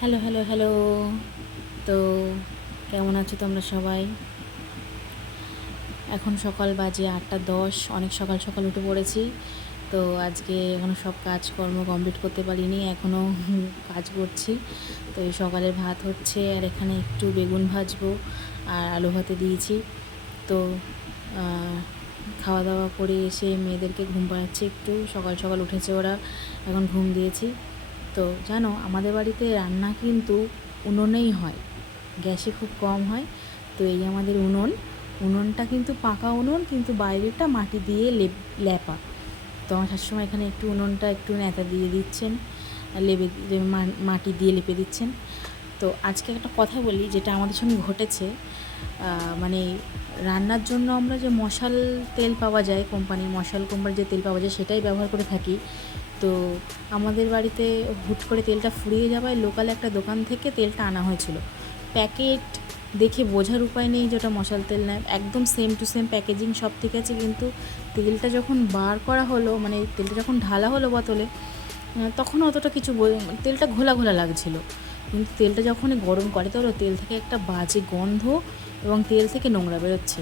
Hello hello hello. তো কেমন আছো তোমরা সবাই? এখন সকাল বাজে 8:10। অনেক সকাল সকাল উঠে পড়েছি। তো আজকে এখনও সব কাজকর্ম কমপ্লিট করতে পারিনি, এখনও কাজ করছি। তো এই সকালের ভাত হচ্ছে, আর এখানে একটু বেগুন ভাজবো আর আলু ভাতে দিয়েছি। তো খাওয়া দাওয়া করে এসে মেয়েদেরকে ঘুম পাড়াচ্ছি, একটু সকাল সকাল উঠেছে ওরা, এখন ঘুম দিয়েছি। তো জানো, আমাদের বাড়িতে রান্না কিন্তু উনুনেই হয়, গ্যাসে খুব কম হয়। তো এই আমাদের উনুনটা কিন্তু পাকা উনুন, কিন্তু বাইরেটা মাটি দিয়ে লেপা। তো আমার শাশুড়ি এখানে একটু উনুনটা একটু ন্যাতা দিয়ে দিচ্ছেন, মাটি দিয়ে লেপে দিচ্ছেন। তো আজকে একটা কথা বলি, যেটা আমাদের সঙ্গে ঘটেছে। মানে রান্নার জন্য আমরা যে মশাল তেল পাওয়া যায়, মশাল কোম্পানির যে তেল পাওয়া যায় সেটাই ব্যবহার করে থাকি। তো আমাদের বাড়িতে হুট করে তেলটা ফুরিয়ে যাওয়ায় লোকাল একটা দোকান থেকে তেলটা আনা হয়েছিল। প্যাকেট দেখে বোঝার উপায় নেই যে ওটা মশাল তেল নয়, একদম সেম টু সেম প্যাকেজিং, সব ঠিক আছে। কিন্তু তেলটা যখন বার করা হলো, মানে তেলটা যখন ঢালা হলো বোতলে, তখন অতটা কিছু তেলটা ঘোলা ঘোলা লাগছিলো। কিন্তু তেলটা যখন গরম করে, তো তেল থেকে একটা বাজে গন্ধ এবং তেল থেকে নোংরা বেরোচ্ছে।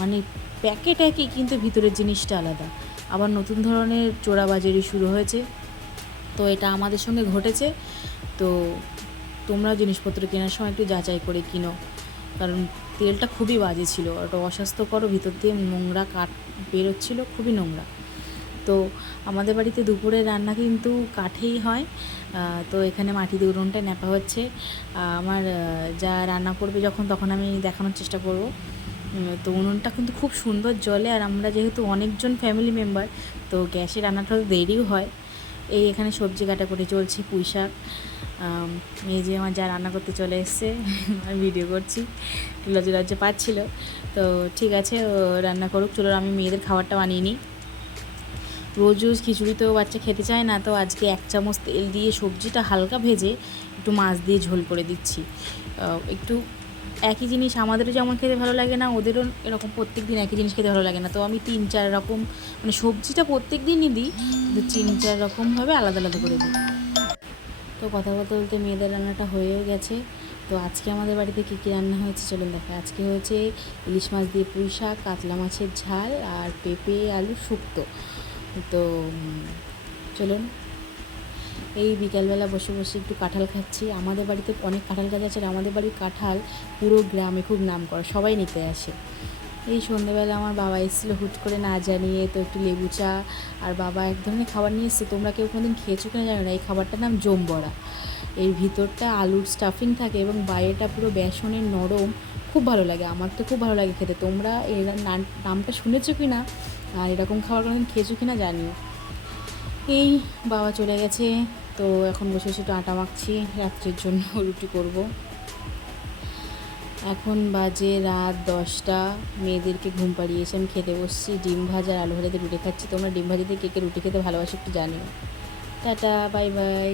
মানে প্যাকেট একই, কিন্তু ভিতরের জিনিসটা আলাদা। আবার নতুন ধরনের চোরাবাজারি শুরু হয়েছে। তো এটা আমাদের সঙ্গে ঘটেছে। তো তোমরা জিনিসপত্র কেনার সময় একটু যাচাই করে কিনো, কারণ তেলটা খুবই বাজে ছিল, ওটা অস্বাস্থ্যকর, ভিতর দিয়ে নোংরা কাঠ বেরোচ্ছিলো, খুবই নোংরা। তো আমাদের বাড়িতে দুপুরের রান্না কিন্তু কাঠেই হয়। তো এখানে মাটি দিয়ে উনুনটায় ন্যাপা হচ্ছে। আমার যা রান্না করবে যখন, তখন আমি দেখানোর চেষ্টা করব। তো উনুনটা কিন্তু খুব সুন্দর জ্বলে, আর আমরা যেহেতু অনেকজন ফ্যামিলি মেম্বার, তো গ্যাসে রান্নাটা দেরিও হয়। এই এখানে সবজি কাটাকুটি চলছে, পুঁই শাক। এই যে আমার যা রান্না করতে চলে এসছে, আমি ভিডিও করছি, লজ্জা পাচ্ছিল। তো ঠিক আছে, ও রান্না করুক, চলো আমি মেয়েদের খাবারটা বানিয়ে নিই। রোজ রোজ খিচুড়ি তো বাচ্চা খেতে চায় না, তো আজকে 1 চামচ তেল দিয়ে সবজিটা হালকা ভেজে একটু মাছ দিয়ে ঝোল করে দিচ্ছি। একটু একই জিনিস আমাদেরও যেমন খেতে ভালো লাগে না, ওদেরও এরকম প্রত্যেক দিন একই জিনিস খেতে ভালো লাগে না। তো আমি 3-4 রকম, মানে সবজিটা প্রত্যেক দিনই দিই, কিন্তু 3-4 রকমভাবে আলাদা আলাদা করে দিই। তো কথা বলতে বলতে মেয়েদের রান্নাটা হয়ে গেছে। তো আজকে আমাদের বাড়িতে কী কী রান্না হয়েছে চলুন দেখা। আজকে হয়েছে ইলিশ মাছ দিয়ে পুঁই শাক, কাতলা মাছের ঝাল, আর পেঁপে আলু শুক্তো। তো চলুন, এই বিকালবেলা বসে বসে একটু কাঁঠাল খাচ্ছি। আমাদের বাড়িতে অনেক কাঁঠাল গাছ আছে, আর আমাদের বাড়ির কাঁঠাল পুরো গ্রামে খুব নাম করা, সবাই নিতে আসে। এই সন্ধ্যেবেলা আমার বাবা এসেছিলো হুট করে না জানিয়ে, তো একটু লেবু চা আর বাবা এক ধরনের খাবার নিয়ে এসছে, তোমরা কেউ কোনোদিন খেয়েছো কিনা জানো না। এই খাবারটার নাম জম বড়া। এর ভিতরটা আলুর স্টাফিং থাকে এবং বাইরেটা পুরো বেসনের নরম, খুব ভালো লাগে, আমার তো খুব ভালো লাগে খেতে। তোমরা এর নামটা শুনেছো কি না, আর এরকম খাবার কোনোদিন খেয়েছো কি না জানিও। এই বাবা চলে গেছে, তো এখন বসে বসে একটু আটা মাখছি, রাত্রের জন্য রুটি করব। এখন বাজে রাত 10টা, মেয়েদেরকে ঘুম পাড়িয়ে এসে আমি খেতে বসছি। ডিম ভাজা আর আলু ভাজাতে রুটি খাচ্ছি। তোমরা ডিম ভাজাতে কে কে রুটি খেতে ভালোবাসো একটু জানিও। Tata, bye bye.